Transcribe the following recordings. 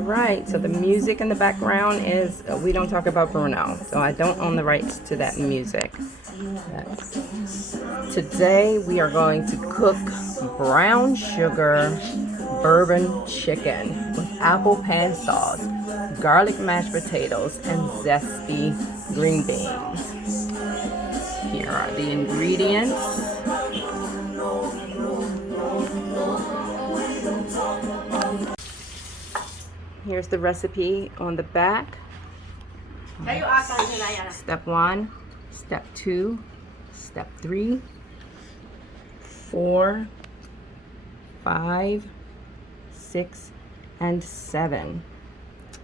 right, so the music in the background is, we don't talk about Bruno, so I don't own the rights to that music. Today we are going to cook brown sugar bourbon chicken with apple pan sauce, garlic mashed potatoes, and zesty green beans. Here are the ingredients. Here's the recipe on the back. Step 1, step 2, step 3, 4, 5, 6, and 7.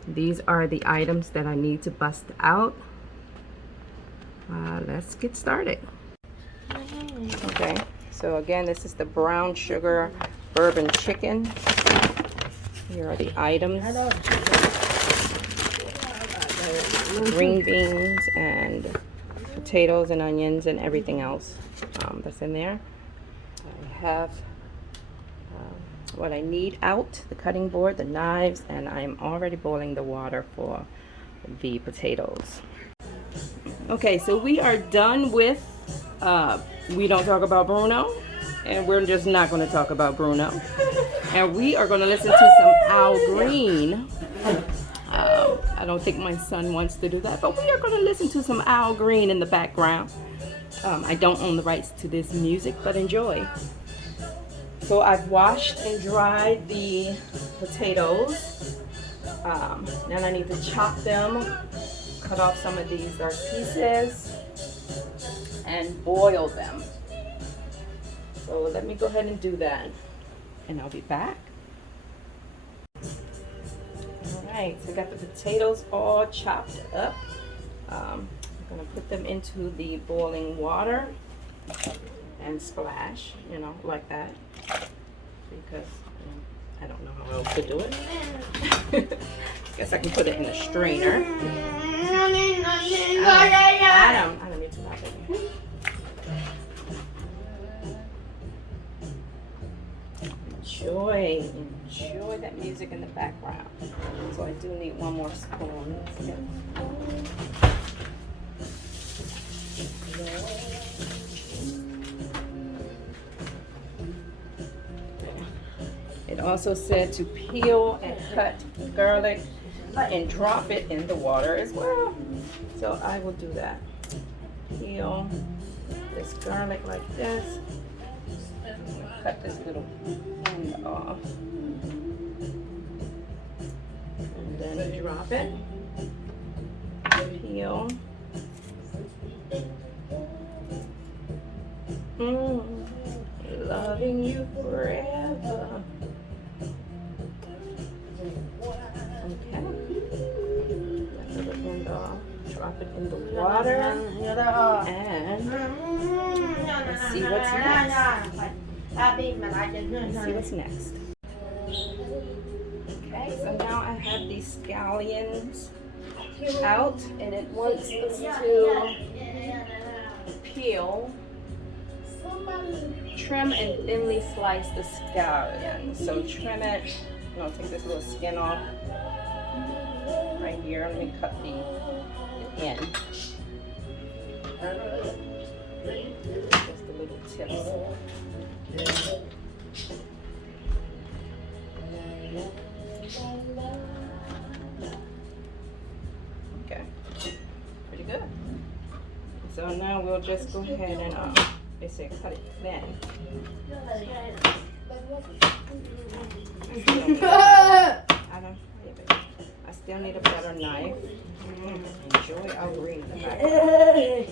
These are the items that I need to bust out. Let's get started. Okay, so again, this is the brown sugar bourbon chicken. Here are the items. Green beans and potatoes and onions and everything else that's in there. I have what I need out, the cutting board, the knives, and I'm already boiling the water for the potatoes. Okay, so we are done with We Don't Talk About Bruno, and we're just not going to talk about Bruno. And we are going to listen to some Al Green. I don't think my son wants to do that, but we are going to listen to some Al Green in the background. I don't own the rights to this music, but enjoy. So I've washed and dried the potatoes. Then I need to chop them, cut off some of these dark pieces, and boil them. So let me go ahead and do that, and I'll be back. Alright, so I got the potatoes all chopped up. I'm going to put them into the boiling water and splash, like that, because I don't know how else to do it. Guess I can put it in a strainer. Adam, you're too loud, baby. Enjoy that music in the background. So I do need one more spoon. It also said to peel and cut garlic and drop it in the water as well. So I will do that. Peel this garlic like this. Cut this little end off. And then drop it. Peel. Loving you forever. Okay. Let the end off. Drop it in the water. And let's see what's next. Let's see what's next. Okay, so now I have these scallions out, and it wants us to peel, trim, and thinly slice the scallion. So trim it. I'll take this little skin off right here. Let me cut the end. Just the little tips. Okay, pretty good. So now we'll just go ahead and they say cut it thin. I still need a better knife. Enjoy Al Green in the background.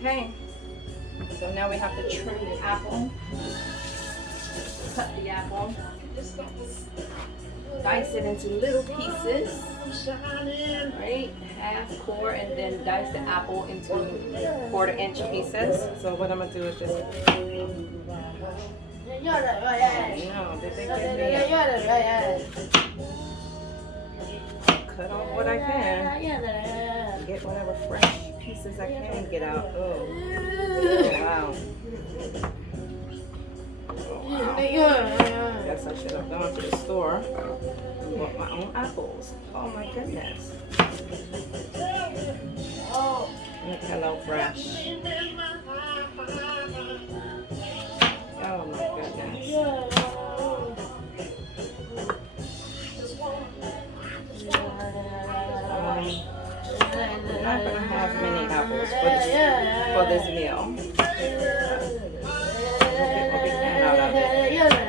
Okay. So now we have to trim the apple. Cut the apple. Dice it into little pieces. Right? Half, core, and then dice the apple into 1/4-inch pieces. So what I'm gonna do is just. No, did they give me? Cut off what I can. Get whatever fresh pieces I can get out. Oh wow. Guess I should have gone to the store and bought my own apples. Oh my goodness. Hello Fresh. Oh my goodness. I'm not gonna have many apples for this meal.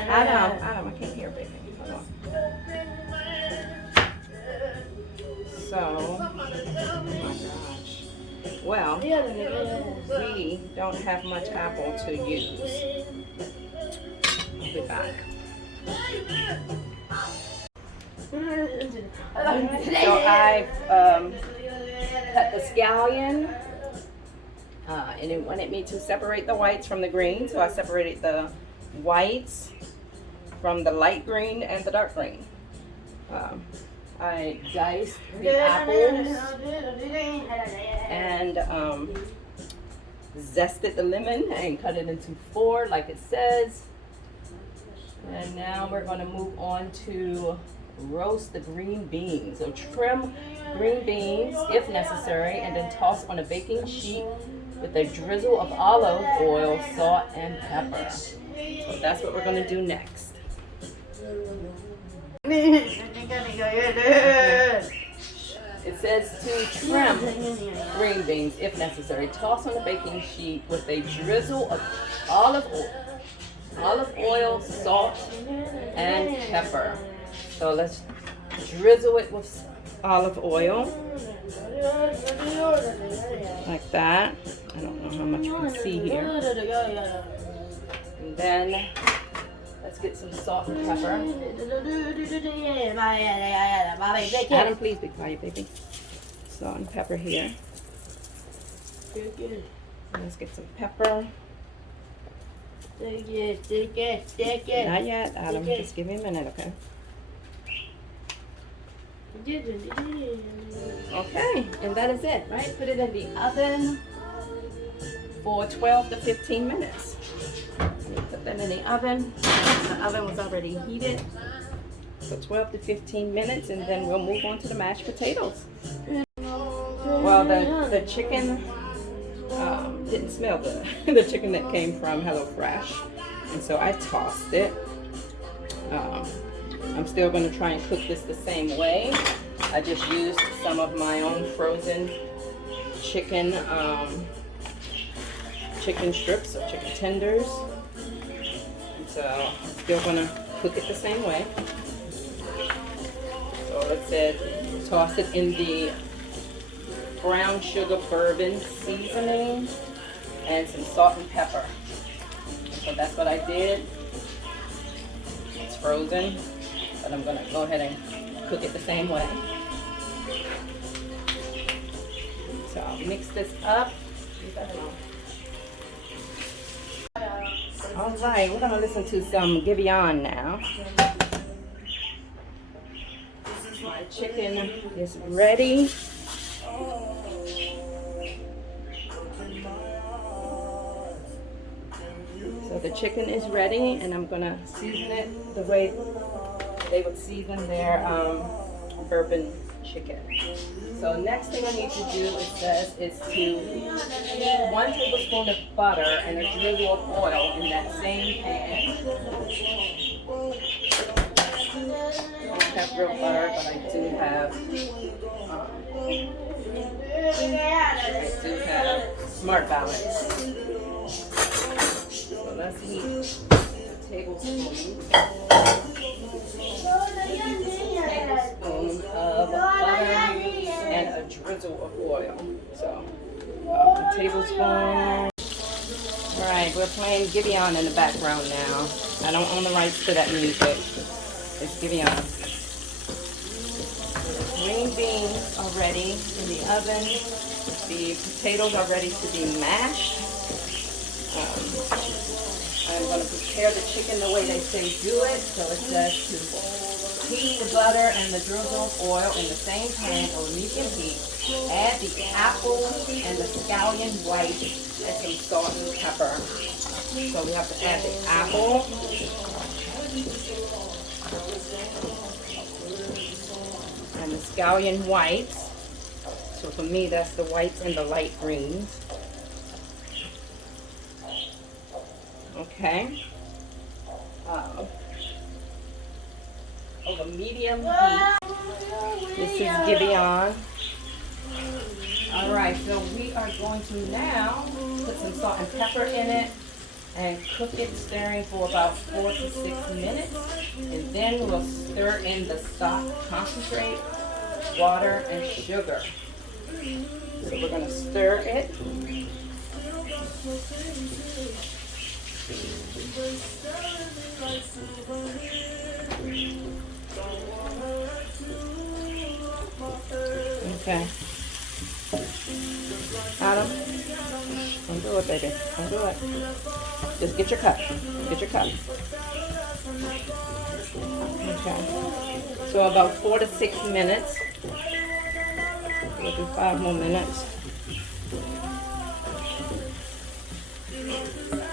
Adam, I can't hear, baby. Hold on. So, oh my gosh. Well, we don't have much apple to use. I'll be back. So I've cut the scallion, and it wanted me to separate the whites from the green, so I separated the whites from the light green and the dark green. I diced the apples and zested the lemon and cut it into 4 like it says. And now we're going to move on to roast the green beans. So trim green beans if necessary and then toss on a baking sheet with a drizzle of olive oil, salt, and pepper. So that's what we're going to do next. It says to trim green beans if necessary. Toss on a baking sheet with a drizzle of olive oil, salt, and pepper. So let's drizzle it with olive oil. Like that. I don't know how much you can see here. And then let's get some salt and pepper. Adam, please be quiet, baby. Salt and pepper here. Let's get some pepper. Not yet, Adam. Just give me a minute, okay? Okay, and that is it, right? Put it in the oven for 12 to 15 minutes. Put that in the oven. The oven was already heated. So 12 to 15 minutes, and then we'll move on to the mashed potatoes. Well, the chicken didn't smell good. The chicken that came from HelloFresh. And so I tossed it. I'm still going to try and cook this the same way. I just used some of my own frozen chicken strips or chicken tenders. And so I'm still going to cook it the same way. So it said toss it in the brown sugar bourbon seasoning and some salt and pepper. So that's what I did. It's frozen, but I'm going to go ahead and cook it the same way. So I'll mix this up. All right, we're going to listen to some Giveon now. My chicken is ready. So the chicken is ready, and I'm going to season it the way they would season their bourbon chicken. So next thing I need to do, it says, is to heat 1 tablespoon of butter and a drizzle of oil in that same pan. I don't have real butter, but I do have Smart Balance. So let's heat a tablespoon of butter and a drizzle vessel of oil. So, a tablespoon. All right, we're playing Giveon in the background now. I don't own the rights to that music. It's Giveon. Green beans are ready in the oven. The potatoes are ready to be mashed. I'm going to prepare the chicken the way they say do it. So it says to heat the butter and the drizzled oil in the same pan over medium heat. Add the apple and the scallion white and some salt and pepper. So we have to add the apple. And the scallion whites. So for me, that's the whites and the light greens. Okay. Over medium heat. This is Giveon. All right, so we are going to now put some salt and pepper in it and cook it, stirring for about 4 to 6 minutes. And then we'll stir in the stock concentrate, water, and sugar. So we're going to stir it. Okay. Adam, don't do it, baby. Don't do it. Just get your cup. Get your cup. Okay. So about 4 to 6 minutes. We'll do 5 more minutes.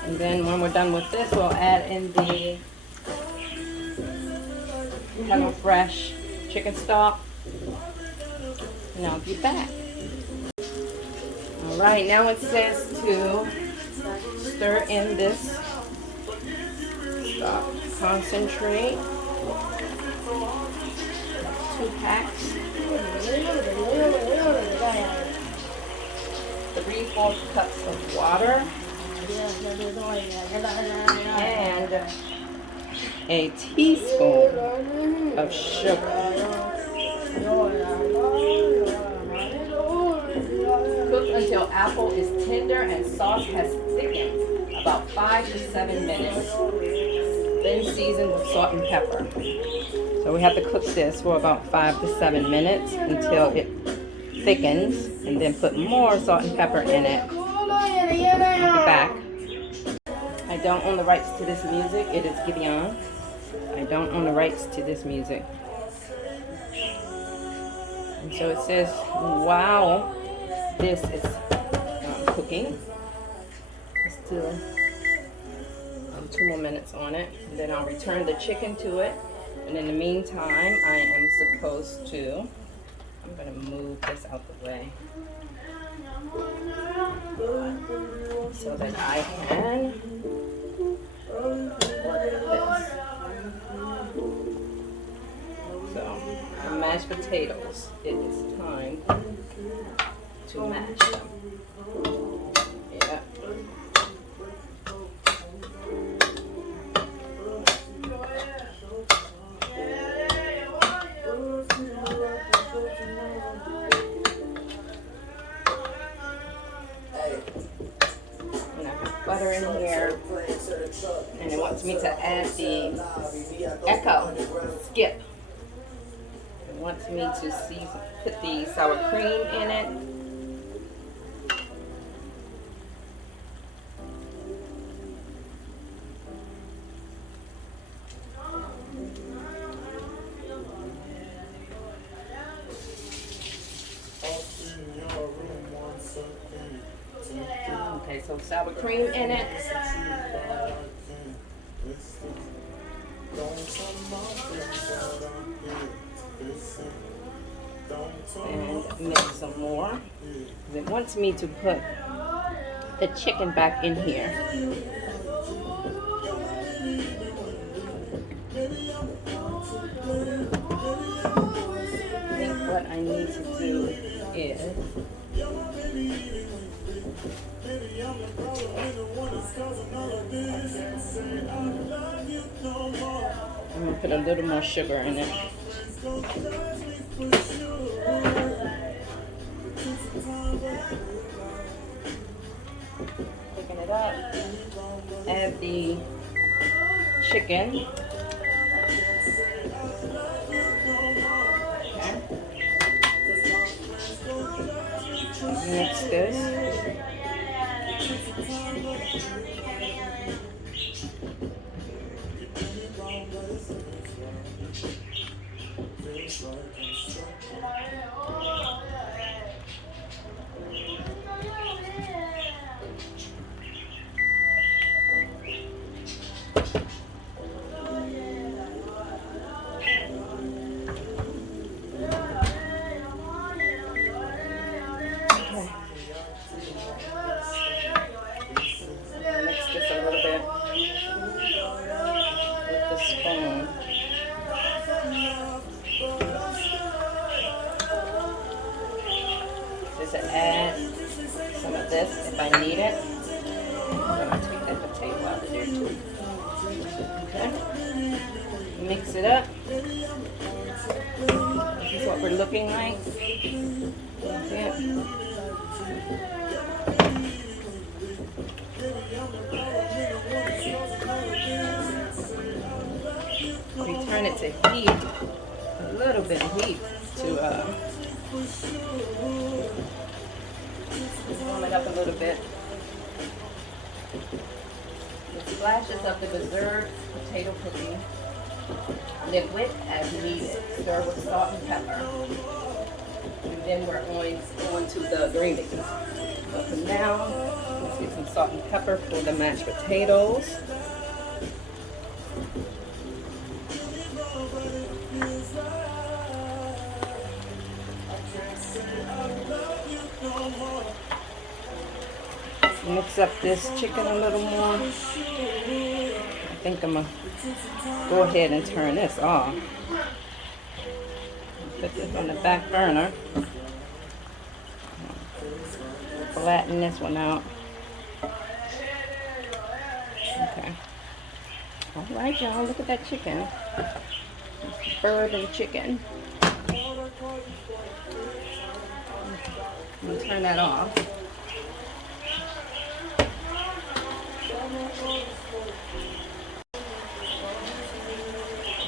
And then when we're done with this, we'll add in the Hello Fresh chicken stock. And I'll be back. All right, now it says to stir in this stock concentrate. 2 packs. 3/4 cups of water. And a teaspoon of sugar. Cook until apple is tender and sauce has thickened, about 5 to 7 minutes. Then season with salt and pepper. So we have to cook this for about 5 to 7 minutes until it thickens, and then put more salt and pepper in it. I'll be back. I don't own the rights to this music. It is Giveon. I don't own the rights to this music. And so it says, wow, this is cooking. Let's do 2 more minutes on it. And then I'll return the chicken to it. And in the meantime, I am supposed to, I'm going to move this out the way so that I can work this. So, the mashed potatoes, it is time to mash them. Yeah. Butter in here, and it wants me to add the skip. It wants me to put the sour cream in it. Okay, so sour cream in it. And mix some more. It wants me to put the chicken back in here. I think what I need to do is I'm going to put a little more sugar in it. Picking it up. Add the chicken. Okay. Mix this. Mix this a little bit with the spoon. Just to add some of this if I need it. I'm going to take that potato out of there too. Okay. Mix it up. This is what we're looking like. Yeah. We turn it to heat, a little bit of heat to warm it up a little bit. The splashes of the preserved potato cooking liquid as needed. Stir with salt and pepper. And then we're on to the green beans. But for now, let's get some salt and pepper for the mashed potatoes. Mix up this chicken a little more. I think I'm going to go ahead and turn this off. Put this on the back burner. Flatten this one out. Okay. All right, y'all. Look at that chicken. Bourbon chicken. I'm going to turn that off.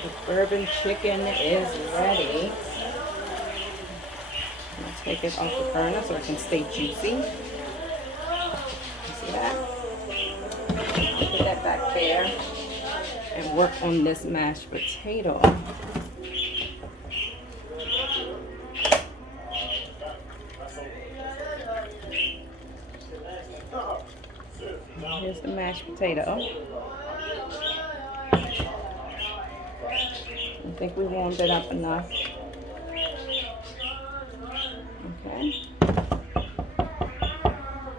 The bourbon chicken is ready. I'm going to take it off the burner so it can stay juicy. You see that? Put that back there and work on this mashed potato. Here's the mashed potato. I think we warmed it up enough. Okay. So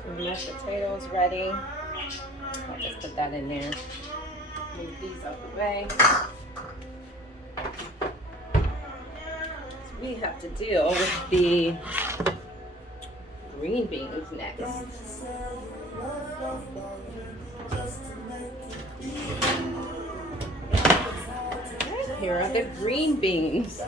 the mashed potato is ready. I'll just put that in there. Move these out the way. So we have to deal with the green beans next. Here are the green beans. Okay,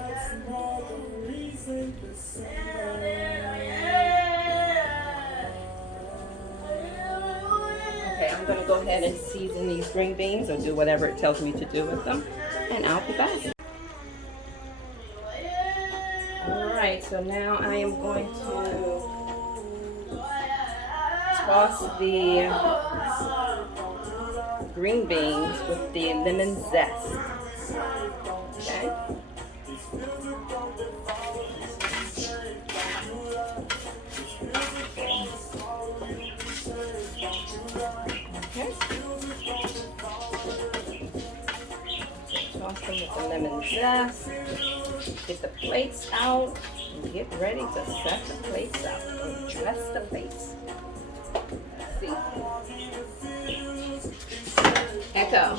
I'm going to go ahead and season these green beans or do whatever it tells me to do with them, and I'll be back. Alright, so now I am going to toss the green beans with the lemon zest. Okay. Okay. Toss them with the lemon zest. Get the plates out and get ready to set the plates out. Dress the plates. Echo,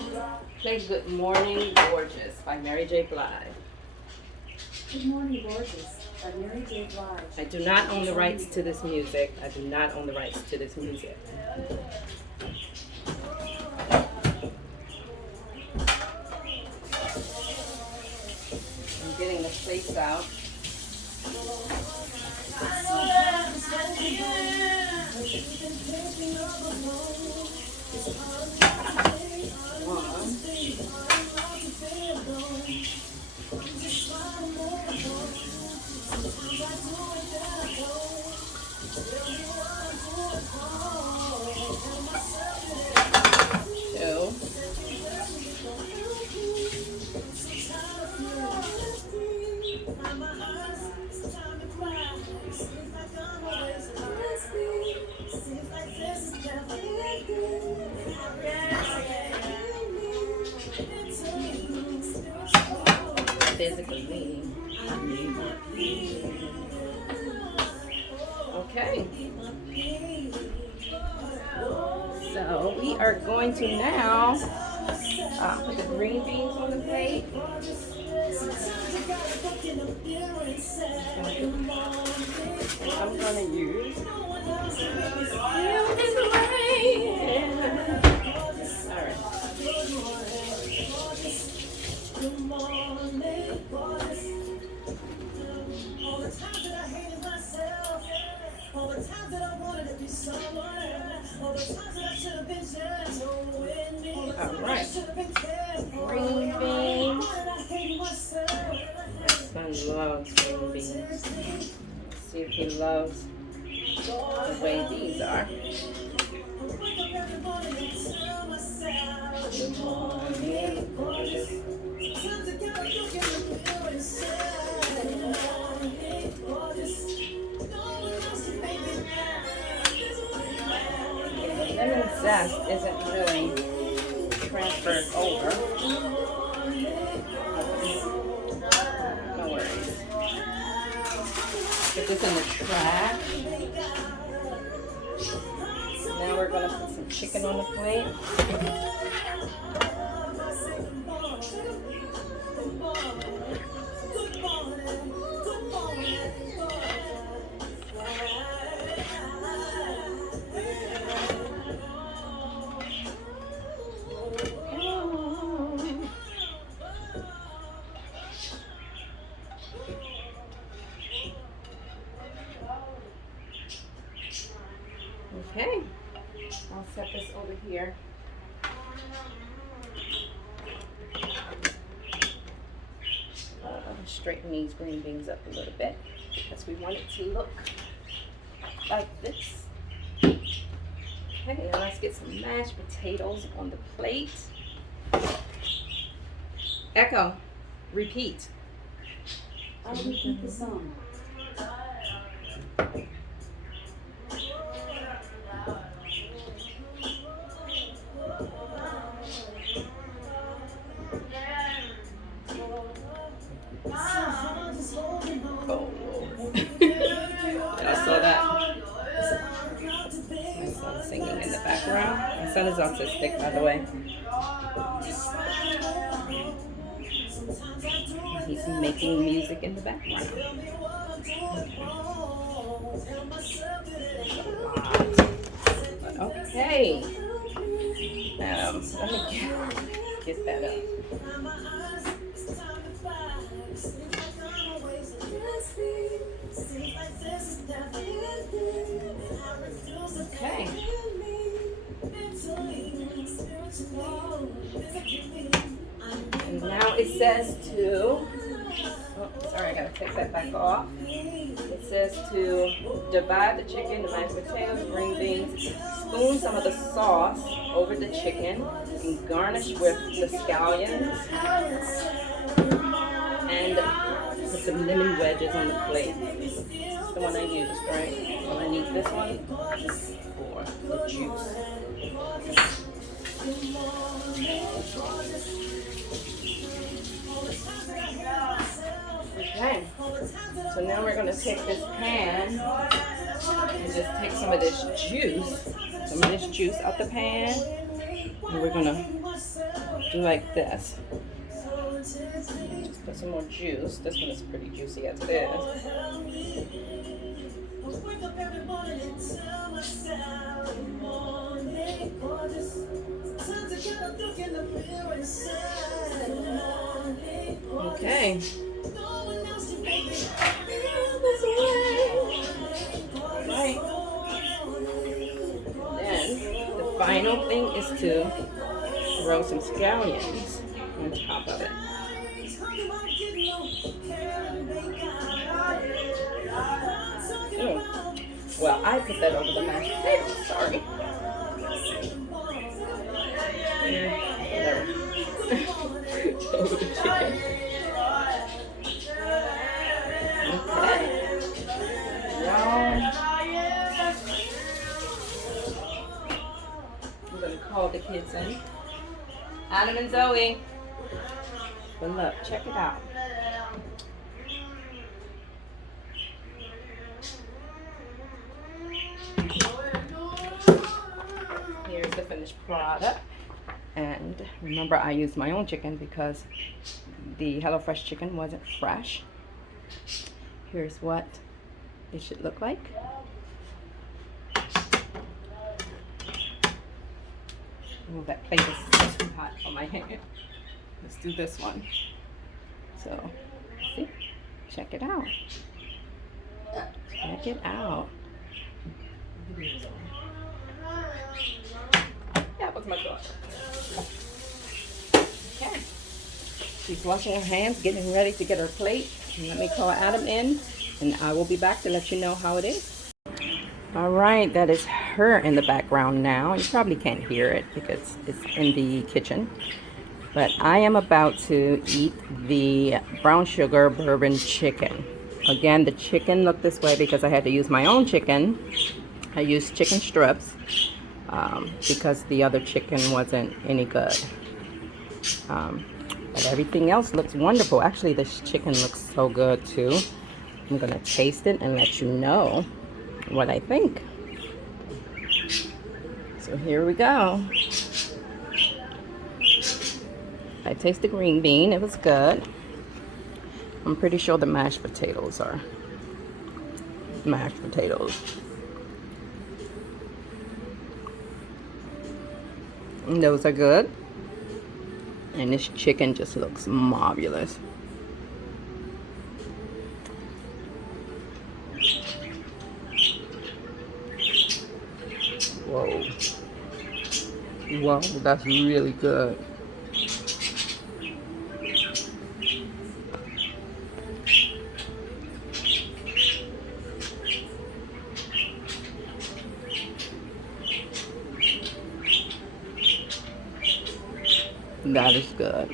play Good Morning Gorgeous by Mary J. Blige. Good Morning Gorgeous by Mary J. Blige. I do not own the rights to this music. I do not own the rights to this music. I'm getting the plates out. Two. Physically meaning. Okay. So we are going to now put the green beans on the plate. I'm going to use Alright. Green beans. My son loves green beans. Let's see if he loves the way these are. Lemon zest isn't really transferred over. No worries. Put this in the trash. Now we're going to put some chicken on the plate. Okay, I'll set this over here. Straighten these green beans up a little bit because we want it to look like this. Okay, now let's get some mashed potatoes on the plate. Echo, repeat. I'll repeat the song. Oh, Lord. I saw that. My son singing in the background. My son is autistic, by the way. He's making music in the background. Okay. Let me get that up. Okay. And now it says to, sorry, I gotta take that back off. It says to divide the chicken, the mashed potatoes, green beans, spoon some of the sauce over the chicken, and garnish with the scallions, and put some lemon wedges on the plate. This is the one I used, right? Well, I need this one for the juice. Okay, so now we're going to take this pan and just take some of this juice out the pan, and we're going to do like this. Just put some more juice. This one is pretty juicy as it is. Okay. Right. middle thing is to throw some scallions on top of it. Ooh. Well, I put that over the mashed potatoes, sorry. Whatever. Over the chicken. Okay. Well, I'm gonna call the kids in. Adam and Zoe. But look, check it out. Here's the finished product. And remember, I used my own chicken because the HelloFresh chicken wasn't fresh. Here's what it should look like. Oh, that plate is too hot on my hand. Let's do this one. So, see? Check it out. Check it out. That was my daughter. Okay. She's washing her hands, getting ready to get her plate. Let me call Adam in, and I will be back to let you know how it is. All right, that is her in the background now. You probably can't hear it because it's in the kitchen. But I am about to eat the brown sugar bourbon chicken. Again, the chicken looked this way because I had to use my own chicken. I used chicken strips because the other chicken wasn't any good. But everything else looks wonderful. Actually, this chicken looks so good too. I'm gonna taste it and let you know what I think. So here we go. I taste the green bean. It was good. I'm pretty sure the mashed potatoes are mashed potatoes. And those are good. And this chicken just looks marvelous. Whoa. Wow, that's really good. That is good.